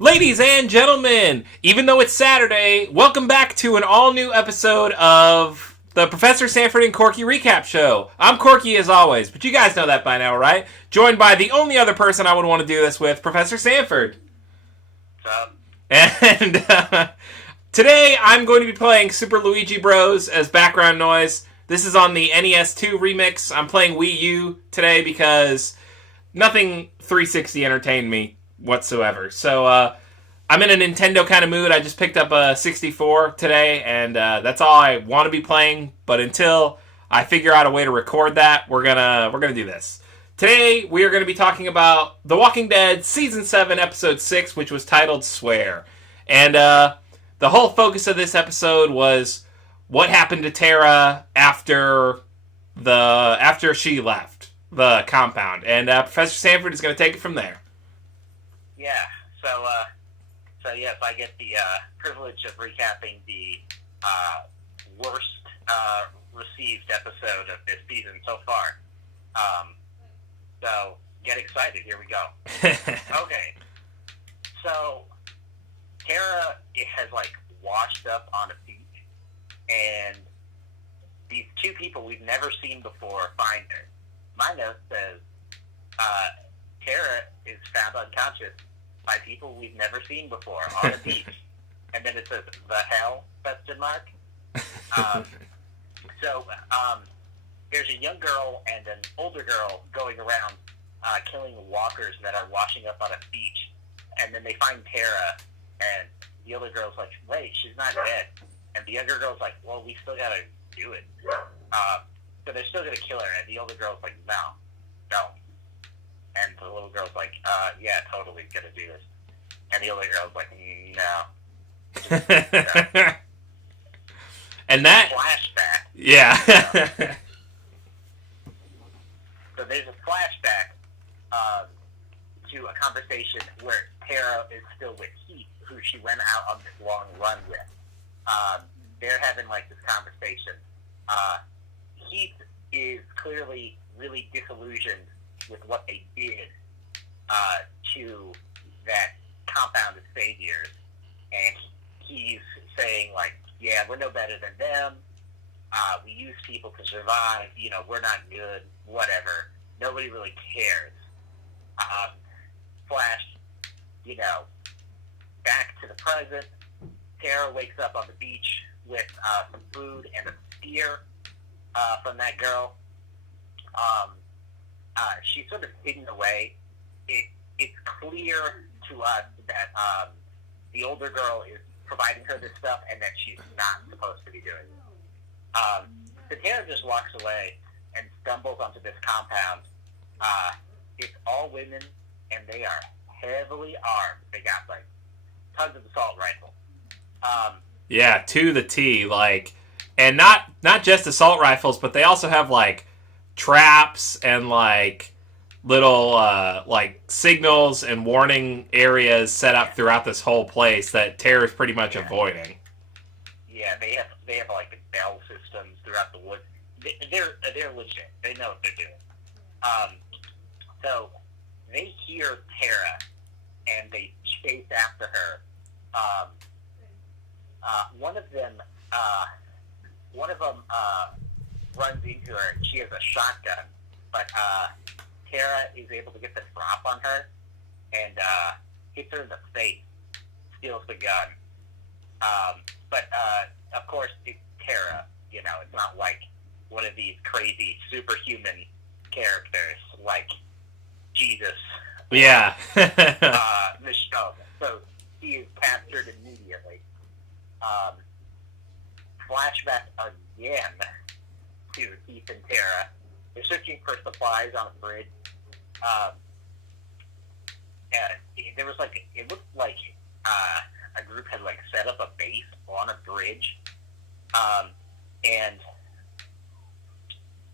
Ladies and gentlemen, even though it's Saturday, welcome back to an all-new episode of the Professor Sanford and Corky recap show. I'm Corky as always, but you guys know that by now, right? Joined by the only other person I would want to do this with, Professor Sanford. What's up? And today I'm going to be playing Super Luigi Bros. As background noise. This is on the NES2 remix. I'm playing Wii U today because nothing 360 entertained me whatsoever. So I'm in a Nintendo kind of mood. I just picked up a 64 today, and that's all I want to be playing. But until I figure out a way to record that, we're gonna do this. Today we are going to be talking about The Walking Dead Season 7, Episode 6, which was titled Swear. And the whole focus of this episode was what happened to Tara after she left the compound. And Professor Sanford is going to take it from there. Yeah. So yes, I get the privilege of recapping the worst received episode of this season so far. So get excited. Here we go. Okay. So Tara has washed up on a beach, and these two people we've never seen before find her. My note says Tara is found unconscious by people we've never seen before on a beach. And then it says, the hell, question mark. So there's a young girl and an older girl going around killing walkers that are washing up on a beach. And then they find Tara, and the older girl's like, wait, she's not dead. And the younger girl's like, well, we still gotta do it. So they're still gonna kill her. And the older girl's like, no, don't. And the little girl's like, yeah, totally gonna do this. And the older girl's like, no. And that flashback. Yeah. So there's a flashback to a conversation where Tara is still with Heath, who she went out on this long run with. They're having this conversation. Heath is clearly really disillusioned with what they did to that compound of saviors, and he's saying yeah, we're no better than them. We use people to survive. We're not good. Whatever. Nobody really cares. Flash. Back to the present. Tara wakes up on the beach with some food and a spear from that girl. She's sort of hidden away. It's clear to us that the older girl is providing her this stuff and that she's not supposed to be doing it. So Tara just walks away and stumbles onto this compound. It's all women, and they are heavily armed. They got tons of assault rifles. Yeah, to the T, and not just assault rifles, but they also have traps and little signals and warning areas set up throughout this whole place that Tara's pretty much avoiding. Yeah, they have the bell systems throughout the woods. They're legit. They know what they're doing. So they hear Tara and they chase after her. One of them runs into her, and she has a shotgun, but Tara is able to get the drop on her and hits her in the face, steals the gun. But of course, it's Tara. It's not one of these crazy superhuman characters like Jesus. Yeah. Michelle. So he is captured immediately. Flashback again to Heath and Tara. They're searching for supplies on a bridge. And there was it looked like a group had set up a base on a bridge. And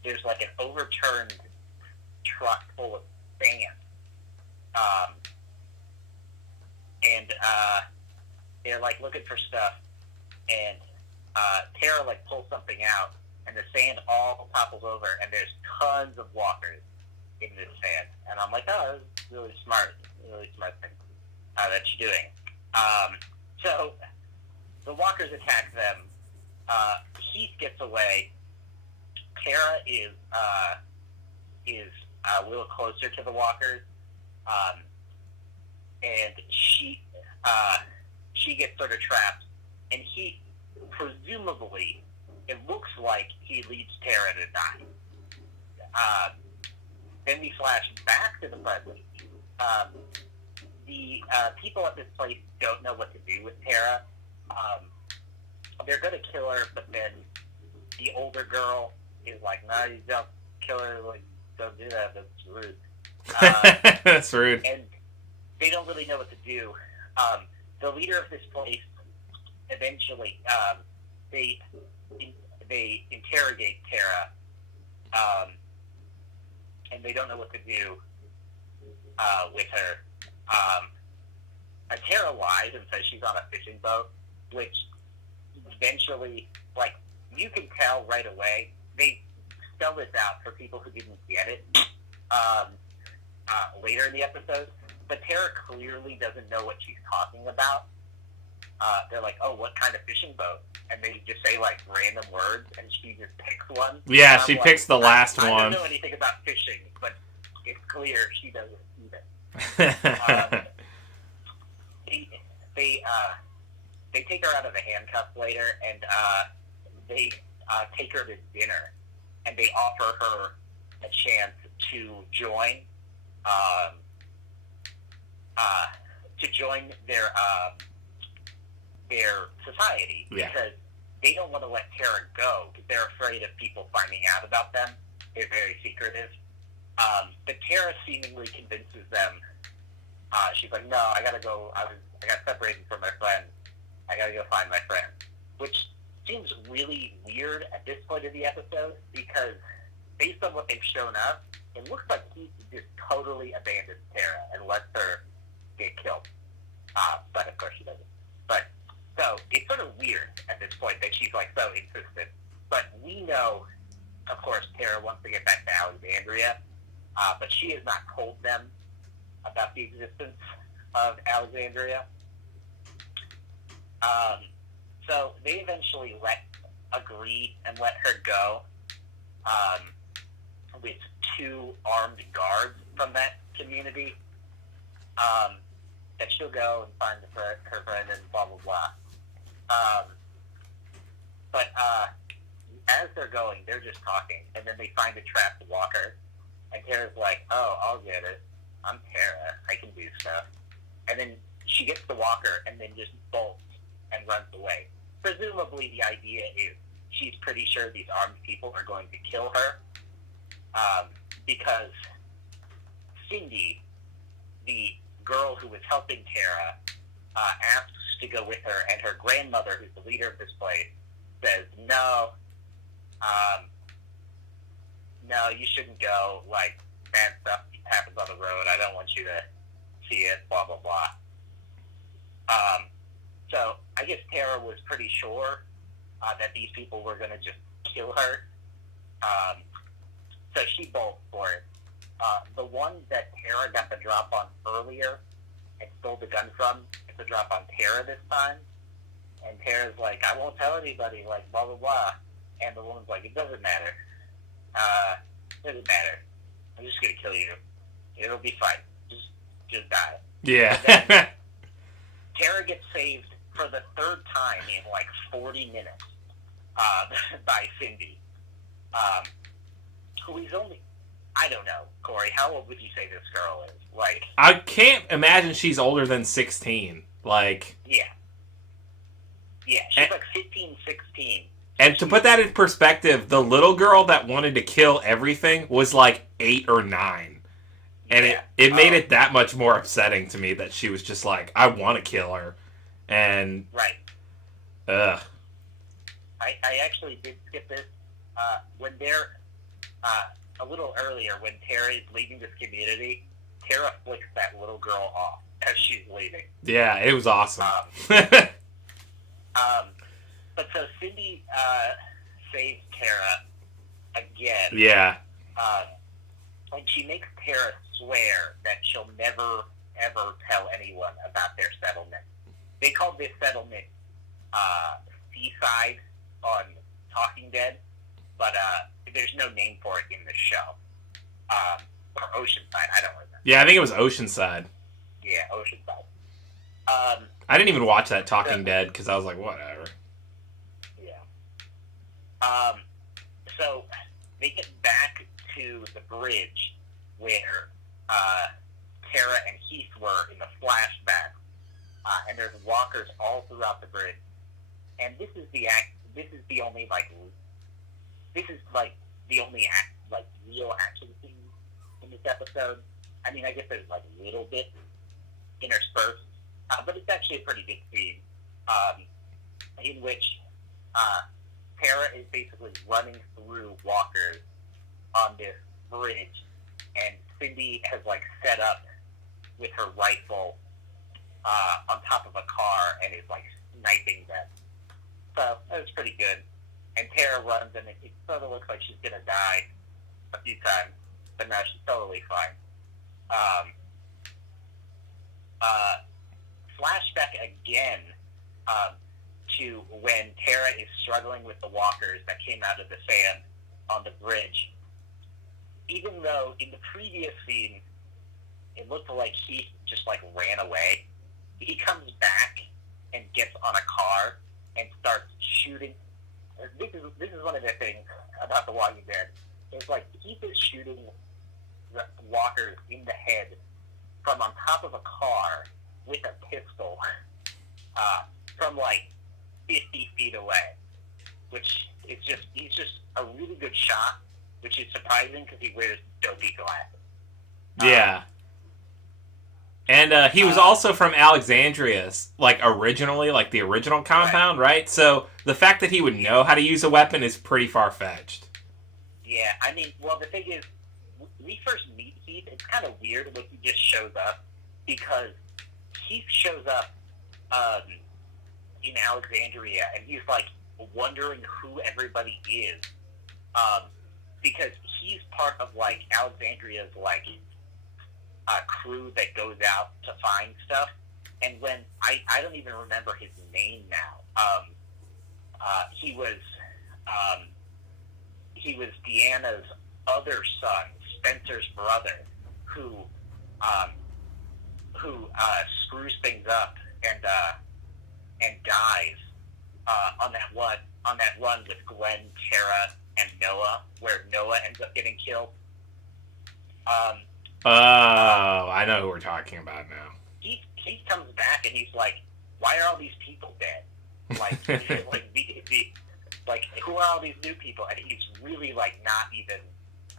there's an overturned truck full of sand. And they're looking for stuff, and Tara pulls something out, and the sand all topples over, and there's tons of walkers in this sand. And I'm like, oh, that's really smart thing. that you're doing. So the walkers attack them. Heath gets away. Tara is a little closer to the walkers, and she gets sort of trapped. And he, presumably, it looks like he leads Tara to die. Then we flash back to the present. The people at this place don't know what to do with Tara. They're going to kill her, but then the older girl is like, "No, you don't kill her. Like, don't do that. That's rude." That's rude. And they don't really know what to do. The leader of this place eventually they interrogate Tara, and they don't know what to do with her. Tara lies and says she's on a fishing boat, which eventually, like, you can tell right away. They spell this out for people who didn't get it later in the episode. But Tara clearly doesn't know what she's talking about. They're like, "Oh, what kind of fishing boat?" And they just say, like, random words, and she just picks one. Yeah, she picks the last one. I don't know anything about fishing, but it's clear she doesn't either. They take her out of the handcuffs later, and they take her to dinner, and they offer her a chance to join their society, because they don't want to let Tara go because they're afraid of people finding out about them. They're very secretive. But Tara seemingly convinces them. She's like, "No, I gotta go. I got separated from my friend. I gotta go find my friend," which seems really weird at this point of the episode, because based on what they've shown us, it looks like he just totally abandons Tara and lets her get killed. But of course she doesn't. But so it's sort of weird at this point that she's like so insistent. But we know, of course, Tara wants to get back to Alexandria, but she has not told them about the existence of Alexandria. So they eventually agree and let her go with 2 armed guards from that community. That she'll go and find her friend and blah, blah, blah. But as they're going, they're just talking, and then they find a trapped walker, and Tara's like, "Oh, I'll get it. I'm Tara. I can do stuff." And then she gets the walker and then just bolts and runs away. Presumably the idea is she's pretty sure these armed people are going to kill her, because Cindy, the girl who was helping Tara, asks to go with her, and her grandmother, who's the leader of this place, says, "No, no, you shouldn't go. Like, bad stuff happens on the road. I don't want you to see it, blah, blah, blah." So I guess Tara was pretty sure that these people were going to just kill her. So she bolts for it. The one that Tara got the drop on earlier and stole the gun from, it's a drop on Tara this time. And Tara's like, "I won't tell anybody, like, blah, blah, blah." And the woman's like, "It doesn't matter. It doesn't matter. I'm just going to kill you. It'll be fine. Just die." Yeah. Tara gets saved for the 3rd time in like 40 minutes by Cindy, who is only, I don't know, Corey, how old would you say this girl is? Like, I can't imagine she's older than 16. Like, yeah, she's like 15, 16. And to put that in perspective, the little girl that wanted to kill everything was like 8 or 9. And it made it that much more upsetting to me that she was just like, "I want to kill her." And right. Ugh. I actually did skip this. When they're a little earlier, when Tara is leaving this community, Tara flicks that little girl off as she's leaving. Yeah, it was awesome. But so Cindy saves Tara again. Yeah. And she makes Tara swear that she'll never ever tell anyone about their settlement. They called this settlement Seaside on Talking Dead, but there's no name for it in the show. Or Oceanside, I don't remember. Yeah, I think it was Oceanside. Yeah, Oceanside. I didn't even watch that Talking Dead because I was like, whatever. Yeah. So they get back to the bridge where Tara and Heath were in the flashback, and there's walkers all throughout the bridge. And this is the only real action scene in this episode. I mean, I guess there's like little bits interspersed, but it's actually a pretty big scene in which Tara is basically running through walkers on this bridge, and Cindy has like set up with her rifle on top of a car and is like sniping them. So that was pretty good. And Tara runs, and it sort of looks like she's gonna die a few times, but no, she's totally fine. Flashback again to when Tara is struggling with the walkers that came out of the sand on the bridge. Even though in the previous scene it looked like he just like ran away, he comes back and gets on a car and starts shooting. This is one of the things about The Walking Dead. It's like he is shooting the walkers in the head from on top of a car with a pistol from like 50 feet away, which is he's just a really good shot, which is surprising because he wears dopey glasses. Yeah. And he was also from Alexandria, like originally, like the original compound, right? So the fact that he would know how to use a weapon is pretty far-fetched. Yeah, I mean, well, the thing is, we first meet Heath. It's kind of weird when he just shows up, because Heath shows up in Alexandria, and he's like wondering who everybody is, because he's part of like Alexandria's like crew that goes out to find stuff. And when I don't even remember his name now. He was Deanna's other son, Spencer's brother, who screws things up and dies on that run with Glenn, Tara, and Noah, where Noah ends up getting killed. I know who we're talking about now. He comes back and he's like, "Why are all these people dead? Like, like who are all these new people?" And he's really like not even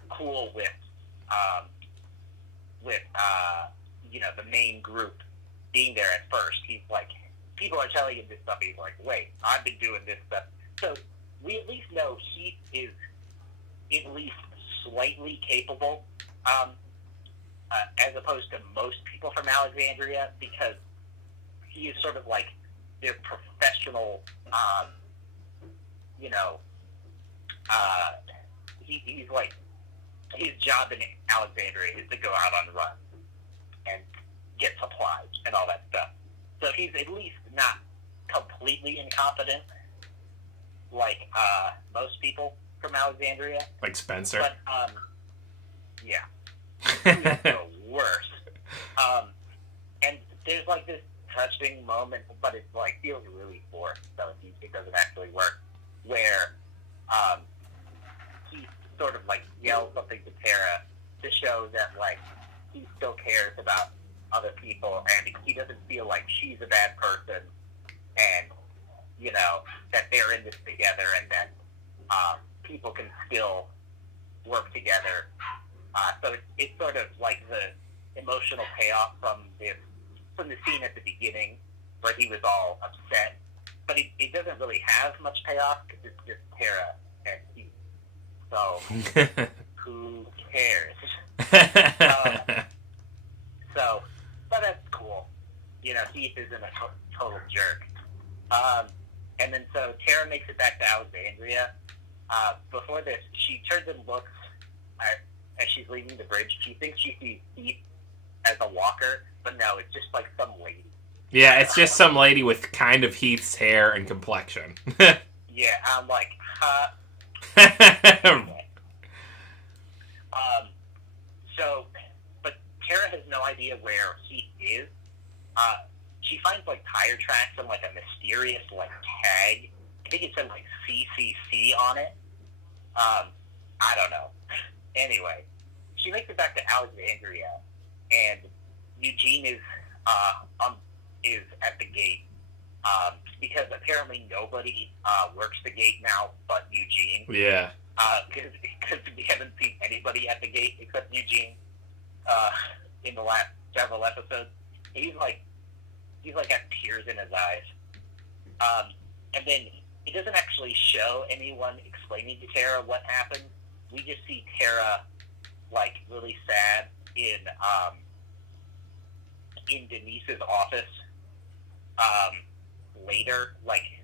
cool with the main group being there at first. He's like, people are telling him this stuff. He's like, "Wait, I've been doing this stuff." So we at least know he is at least slightly capable. As opposed to most people from Alexandria, because he is sort of like their professional, he's like, his job in Alexandria is to go out on the run and get supplies and all that stuff. So he's at least not completely incompetent like most people from Alexandria. Like Spencer? But, yeah. He's the worst. And there's like this touching moment, but it's like feels really forced, so it doesn't actually work, where he sort of like yells something to Tara to show that like he still cares about other people, and he doesn't feel like she's a bad person, and that they're in this together, and that people can still work together. So it's sort of like the emotional payoff from the scene at the beginning where he was all upset, but it doesn't really have much payoff because it's just Tara and Heath. So who cares? But that's cool. Heath isn't a total jerk. And then so Tara makes it back to Alexandria. Before this, she turns and looks as she's leaving the bridge. She thinks she sees Heath as a walker, but no, it's just like some lady. Yeah, it's just some lady with kind of Heath's hair and complexion. Yeah, I'm like, huh? So, but Tara has no idea where Heath is. She finds like tire tracks and like a mysterious like tag. I think it said like CCC on it. I don't know. Anyway, she makes it back to Alexandria, and Eugene is at the gate because apparently nobody works the gate now but Eugene. Yeah. Because we haven't seen anybody at the gate except Eugene in the last several episodes. He's like got tears in his eyes. And then it doesn't actually show anyone explaining to Tara what happened. We just see Tara like really sad in Denise's office later, like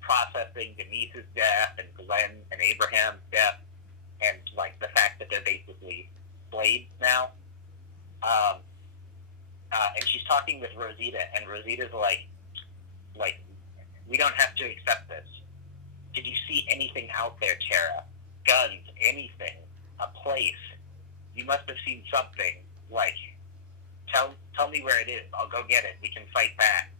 processing Denise's death and Glenn and Abraham's death, and like the fact that they're basically slaves now. And she's talking with Rosita, and Rosita's like, we don't have to accept this. Did you see anything out there, Tara? Guns, anything, a place? You must have seen something. Like, tell me where it is. I'll go get it. We can fight back.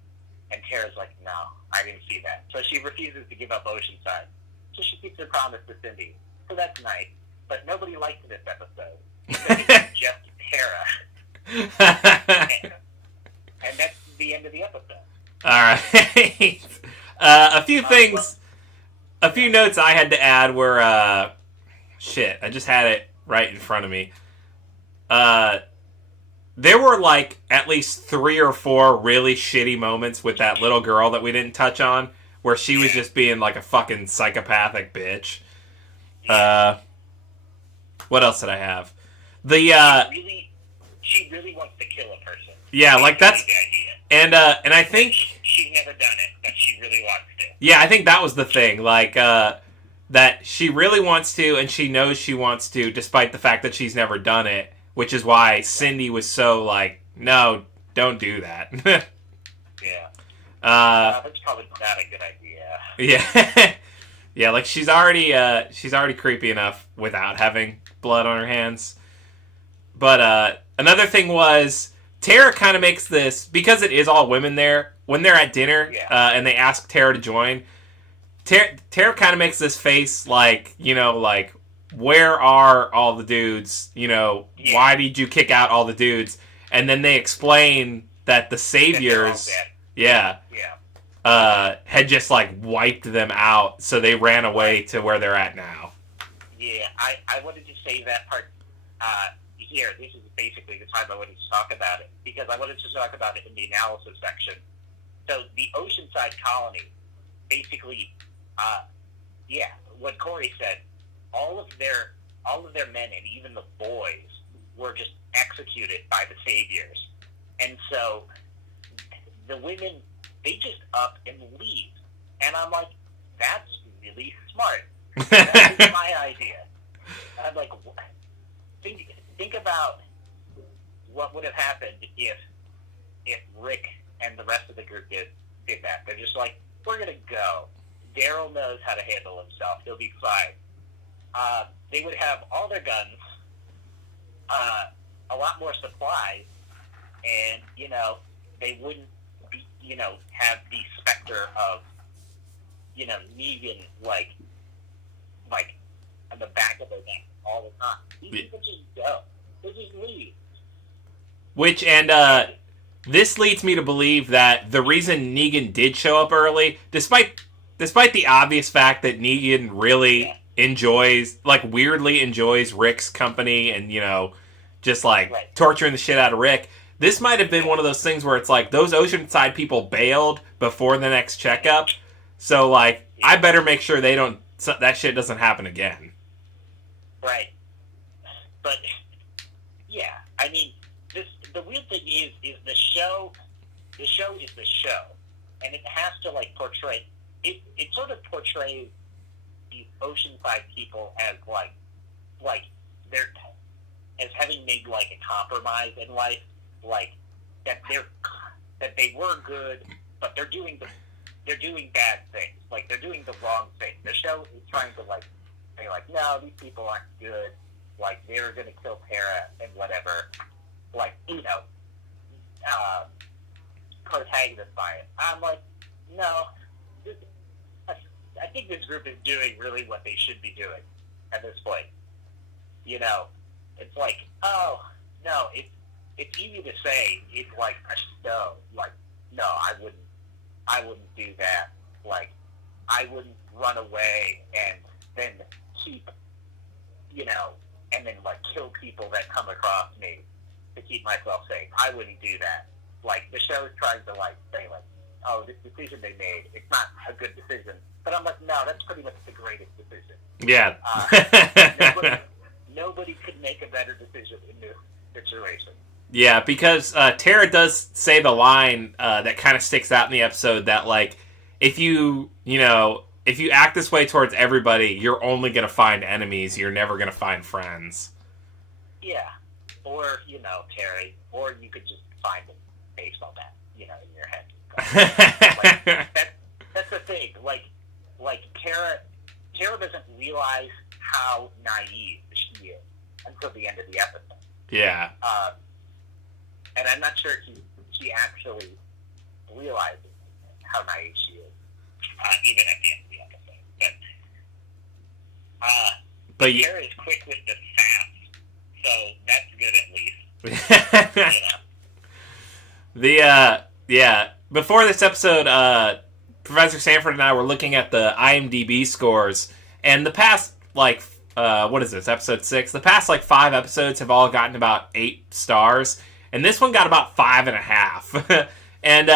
And Tara's like, no, I didn't see that. So she refuses to give up Oceanside. So she keeps her promise to Cindy. So that's nice. But nobody liked this episode. Because it's just Tara. And that's the end of the episode. Alright. A few notes I had to add were, shit, I just had it right in front of me. There were, like, at least 3 or 4 really shitty moments with that little girl that we didn't touch on, where she was just being, like, a fucking psychopathic bitch. What else did I have? She really wants to kill a person. Yeah, like, that's... And I think... She's never done it, but she really wants to. Yeah, I think that was the thing, like, that she really wants to, and she knows she wants to, despite the fact that she's never done it, which is why Cindy was so, like, no, don't do that. Yeah. That's probably not a good idea. Yeah. Yeah, like, she's already creepy enough without having blood on her hands. But, another thing was, Tara kind of makes this, because it is all women there, when they're at dinner, and they ask Tara to join, Tara kind of makes this face like, you know, like, where are all the dudes? You know, why did you kick out all the dudes? And then they explain that the Saviors, had just, like, wiped them out, so they ran away to where they're at now. Yeah, I wanted to say that part here. This is basically the time I wanted to talk about it, because I wanted to talk about it in the analysis section. So the Oceanside colony, basically, what Corey said, all of their men and even the boys were just executed by the Saviors. And so the women, they just up and leave. And I'm like, that's really smart. That was my idea. I'm like, think about what would have happened if Rick and the rest of the group did that. They're just like, we're going to go. Daryl knows how to handle himself. He'll be fine. They would have all their guns, a lot more supplies, and, you know, they wouldn't be, you know, have the specter of, you know, Negan, like on the back of their neck all the time. These people just go. They just leave. Which, and, this leads me to believe that the reason Negan did show up early, despite the obvious fact that Negan really enjoys, like, weirdly enjoys Rick's company and, you know, just, like, torturing the shit out of Rick, this might have been one of those things where it's like, those Oceanside people bailed before the next checkup, so, like, I better make sure that shit doesn't happen again. Right. But, yeah, I mean, the weird thing is the show is the show, and it has to, like, portray, it sort of portrays these Oceanside people as, like, they're as having made like a compromise in life, like that they were good, but they're doing bad things. Like they're doing the wrong thing. The show is trying to like say like, no, these people aren't good. Like they were gonna kill Tara and whatever. Like protagonist by it. I'm like, no. I think this group is doing really what they should be doing at this point. It's like, oh no, it's easy to say it's like a show. Like, no, I wouldn't do that. Like, I wouldn't run away and then keep, and then like kill people that come across me to keep myself safe. I wouldn't do that. Like, the show is trying to like say like, oh, this decision they made, it's not a good decision. But I'm like, no, that's pretty much the greatest decision. Yeah. Nobody could make a better decision in this situation. Yeah, because Tara does say the line that kind of sticks out in the episode that, like, if you act this way towards everybody, you're only going to find enemies. You're never going to find friends. Yeah. Or, Terry, or you could just find a baseball bat, in your head. That's the thing. Like Tara doesn't realize how naive she is until the end of the episode. Yeah. And I'm not sure she actually realizes how naive she is, even at the end of the episode. But Tara is quick with the sass, so that's good at least. Before this episode, Professor Sanford and I were looking at the IMDb scores, and the past, like, what is this, episode 6? The past, like, 5 episodes have all gotten about 8 stars, and this one got about 5.5. And,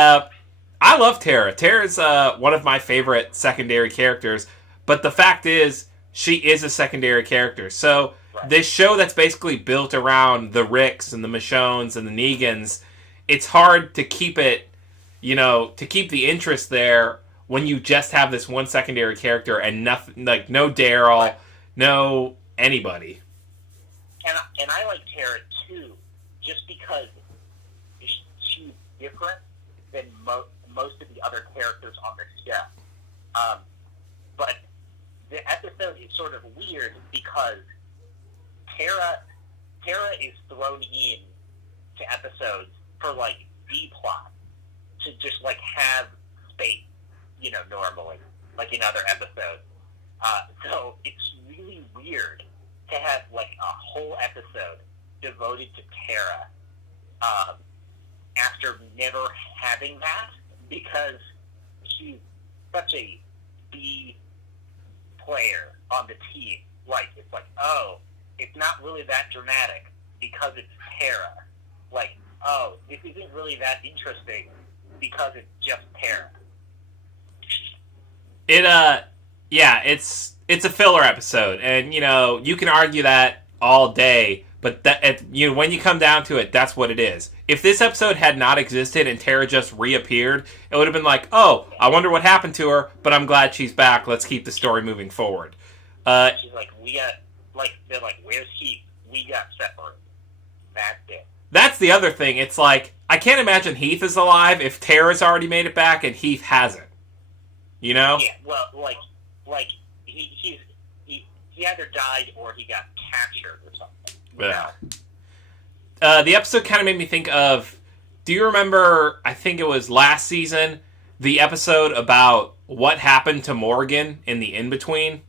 I love Tara. Tara's, one of my favorite secondary characters, but the fact is, she is a secondary character. So, this show that's basically built around the Ricks and the Michonnes and the Negans, it's hard to keep it, to keep the interest there when you just have this one secondary character and nothing, like, no Daryl, no anybody. And I like Tara too, just because she's different than most of the other characters on the show. But the episode is sort of weird because Tara is thrown in to episodes for like B plot to just like have space, normally, like in other episodes. So it's really weird to have like a whole episode devoted to Tara after never having that, because she's such a B player on the team. Like, it's like, oh, it's not really that dramatic because it's Tara. Like, oh, this isn't really that interesting because it's just Tara. It's a filler episode, and you can argue that all day, but when you come down to it, that's what it is. If this episode had not existed and Tara just reappeared, it would have been like, oh, I wonder what happened to her, but I'm glad she's back. Let's keep the story moving forward. She's like, they're like, where's Heath? We got separated. That's it. That's the other thing. It's like, I can't imagine Heath is alive if Tara's already made it back and Heath hasn't. Yeah, well, he either died or he got captured or something. Yeah. The episode kind of made me think of, do you remember, I think it was last season, the episode about what happened to Morgan in the in-between?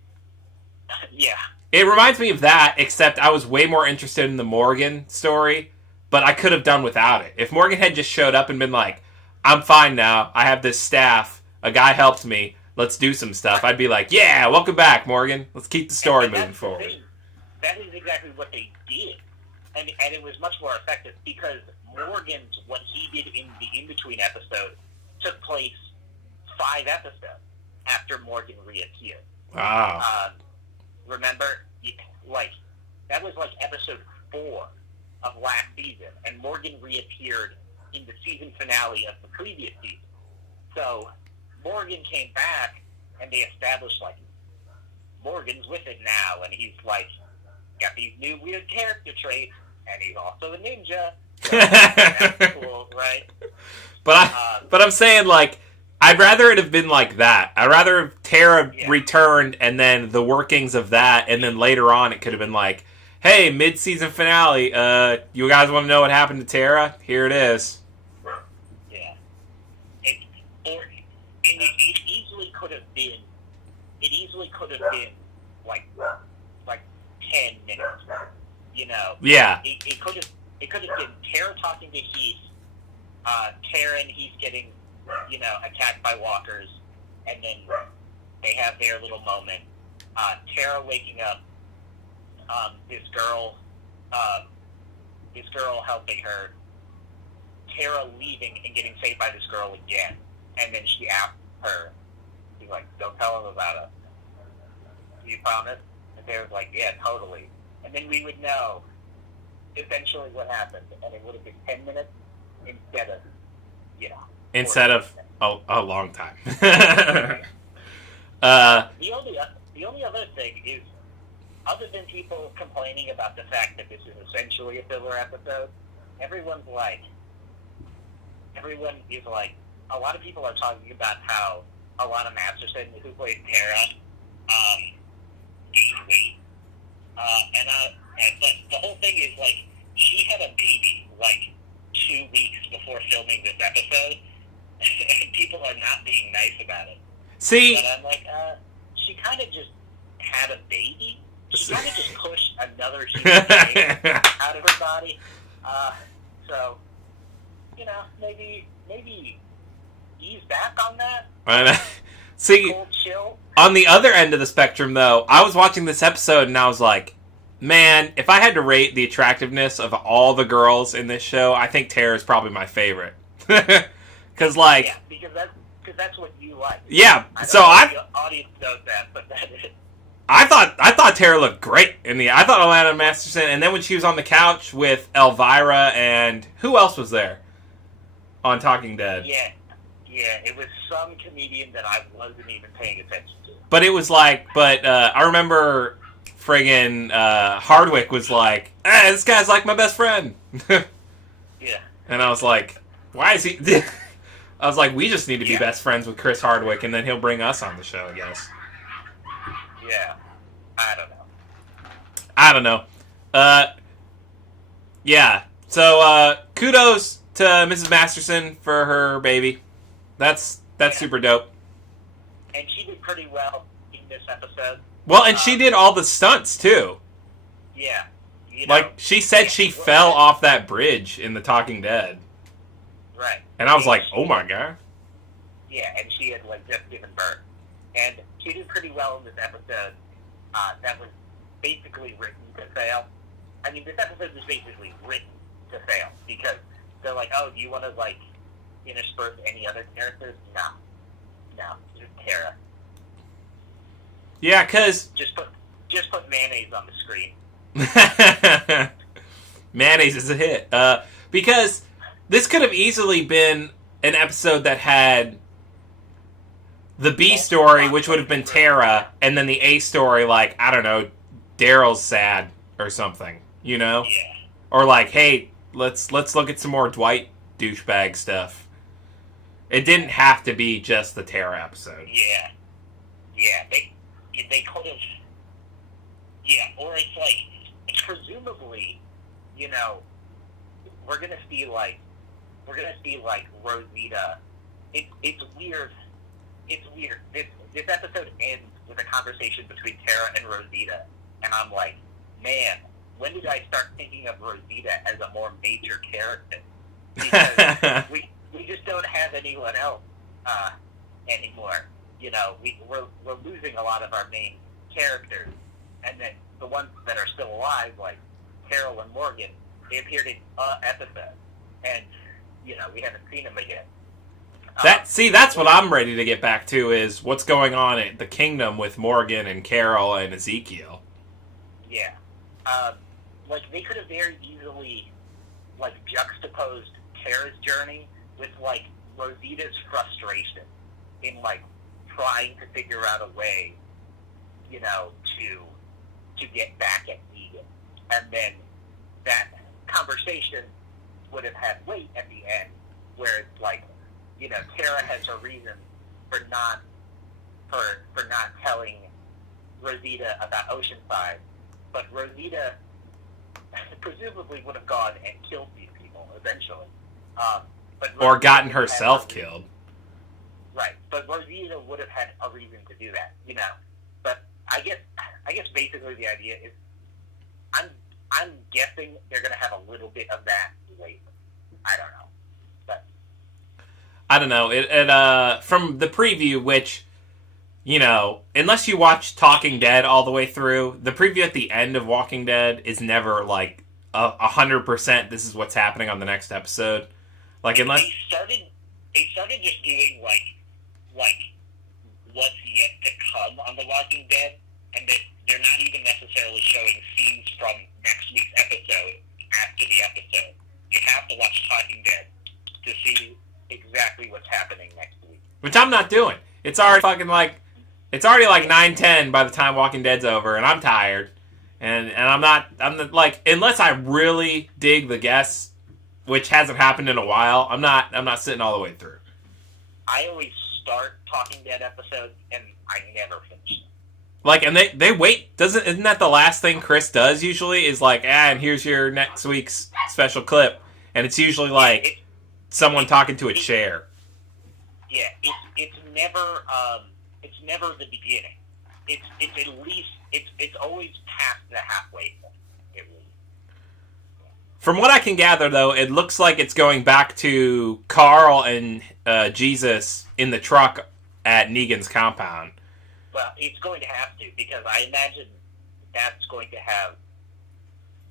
Yeah. It reminds me of that, except I was way more interested in the Morgan story, but I could have done without it. If Morgan had just showed up and been like, I'm fine now, I have this staff, a guy helped me, let's do some stuff, I'd be like, yeah, welcome back, Morgan. Let's keep the story moving forward. That is exactly what they did. And it was much more effective because Morgan's, what he did in the in-between episode, took place 5 episodes after Morgan reappeared. Wow. Remember? That was episode 4 of last season, and Morgan reappeared in the season finale of the previous season. So, Morgan came back, and they established, Morgan's with it now, and he's, got these new weird character traits, and he's also a ninja. So that's cool, right? But I'm saying, like, I'd rather it have been like that. I'd rather have Tara returned and then the workings of that, and then later on it could have been like, hey, mid-season finale, you guys want to know what happened to Tara? Here it is. Yeah. It easily could have been, like 10 minutes, you know? Yeah. It could have been Tara talking to Heath, Tara and Heath getting, you know, attacked by walkers, and then they have their little moment. Tara waking up, this girl helping her, Tara leaving and getting saved by this girl again, and then she asked her, she's like, don't tell him about it. Do you promise? And Tara's like, yeah, totally. And then we would know eventually what happened, and it would have been 10 minutes instead of, you know, instead of a long time. The only other thing is, other than people complaining about the fact that this is essentially a filler episode, everyone is like, a lot of people are talking about how Alana Masterson, who played Tara, gained weight. But the whole thing is, like, she had a baby, like, 2 weeks before filming this episode, and people are not being nice about it. See? But I'm like, she kind of just had a baby. She kind of just pushed another human being out of her body. So, you know, maybe ease back on that. See, Cold chill. On the other end of the spectrum, though, I was watching this episode and I was like, man, if I had to rate the attractiveness of all the girls in this show, I think Tara's probably my favorite. Because, like... Yeah, because that's what you like. Yeah, The audience knows that, but that is... I thought Tara looked great I thought Alana Masterson, and then when she was on the couch with Elvira and who else was there on Talking Dead? Yeah, it was some comedian that I wasn't even paying attention to. But it was like, I remember friggin' Hardwick was like, hey, this guy's like my best friend. Yeah. And I was like, why is he... I was like, we just need to be best friends with Chris Hardwick, and then he'll bring us on the show, I guess. Yeah. I don't know. Yeah. So, kudos to Mrs. Masterson for her baby. That's super dope. And she did pretty well in this episode. Well, and she did all the stunts, too. Yeah. You know, like, she said she fell off that bridge in The Talking Dead. Right. And I was like, oh my god. Yeah, and she had, like, just given birth. And she did pretty well in this episode. That was basically written to fail. I mean, this episode was basically written to fail. Because they're like, oh, do you want to, like, intersperse any other characters? No, just Tara. Yeah, because... Just put mayonnaise on the screen. Mayonnaise is a hit. Because this could have easily been an episode that had the B story, which would have been Tara, and then the A story, like, I don't know, Daryl's sad or something, you know? Yeah. Or like, hey, let's look at some more Dwight douchebag stuff. It didn't have to be just the Tara episode. Yeah. Yeah, they could have... Yeah, or it's like, presumably, you know, we're gonna see Rosita. It's weird. It's weird. This episode ends with a conversation between Tara and Rosita, and I'm like, man, when did I start thinking of Rosita as a more major character? Because we just don't have anyone else anymore. You know, we're losing a lot of our main characters, and then the ones that are still alive, like Carol and Morgan, they appeared in an episode, and you know, we haven't seen them again. That's what I'm ready to get back to, is what's going on at the Kingdom with Morgan and Carol and Ezekiel. Yeah. Like, they could have very easily, like, juxtaposed Tara's journey with, like, Rosita's frustration in, like, trying to figure out a way, you know, to get back at Negan. and then that conversation would have had weight at the end, where it's like, Tara has her reason for not telling Rosita about Oceanside, but Rosita presumably would have gone and killed these people eventually. Or gotten herself killed. Right, but Rosita would have had a reason to do that, But I guess basically the idea is, I'm guessing they're going to have a little bit of that later. I don't know, but I don't know. It from the preview, which, unless you watch Talking Dead all the way through, the preview at the end of Walking Dead is never like 100%. This is what's happening on the next episode. Like unless they started just doing like what's yet to come on The Walking Dead, and they're not even necessarily showing scenes from next week's episode after the episode. You have to watch Talking Dead to see exactly what's happening next week. Which I'm not doing. It's already it's already like 9:10 by the time Walking Dead's over, and I'm tired. And I'm like, unless I really dig the guests, which hasn't happened in a while, I'm not sitting all the way through. I always start Talking Dead episodes, and I never finish them. Like, and they wait. Isn't that the last thing Chris does usually? Is like, and here's your next week's special clip, and it's usually like someone talking to a chair. Yeah, it's never the beginning. It's at least it's always past the halfway point. From what I can gather, though, it looks like it's going back to Carl and Jesus in the truck at Negan's compound. Well, it's going to have to, because I imagine that's going to have.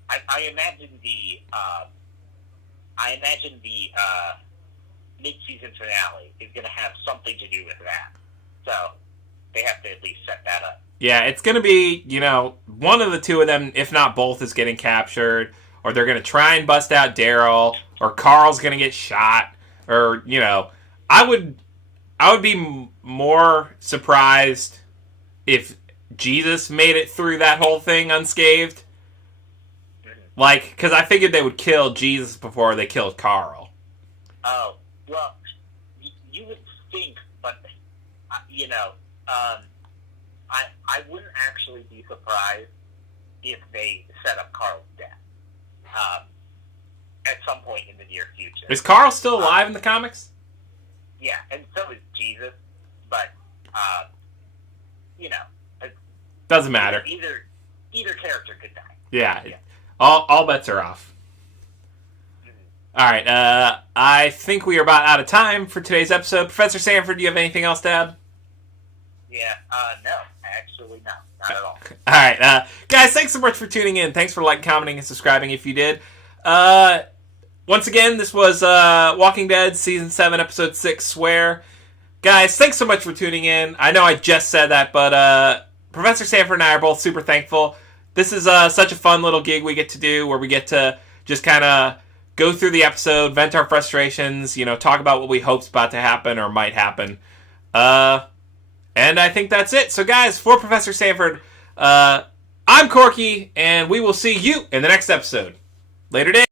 I imagine the mid-season finale is going to have something to do with that. So they have to at least set that up. Yeah, it's going to be, one of the two of them, if not both, is getting captured, or they're going to try and bust out Daryl, or Carl's going to get shot, or, I would be more surprised if Jesus made it through that whole thing unscathed. Like, because I figured they would kill Jesus before they killed Carl. Oh, well, you would think, but, I wouldn't actually be surprised if they set up Carl's death at some point in the near future. Is Carl still alive in the comics? Yeah, and so is Jesus, but, doesn't matter. Either character could die. Yeah. All bets are off. Mm-hmm. All right, I think we are about out of time for today's episode. Professor Sanford, do you have anything else to add? Yeah, no, actually no, not at all. All right, guys, thanks so much for tuning in. Thanks for commenting, and subscribing if you did. Once again, this was Walking Dead Season 7, Episode 6, Swear. Guys, thanks so much for tuning in. I know I just said that, but Professor Sanford and I are both super thankful. This is such a fun little gig we get to do, where we get to just kind of go through the episode, vent our frustrations, talk about what we hope's about to happen or might happen. And I think that's it. So guys, for Professor Sanford, I'm Corky, and we will see you in the next episode. Later, day.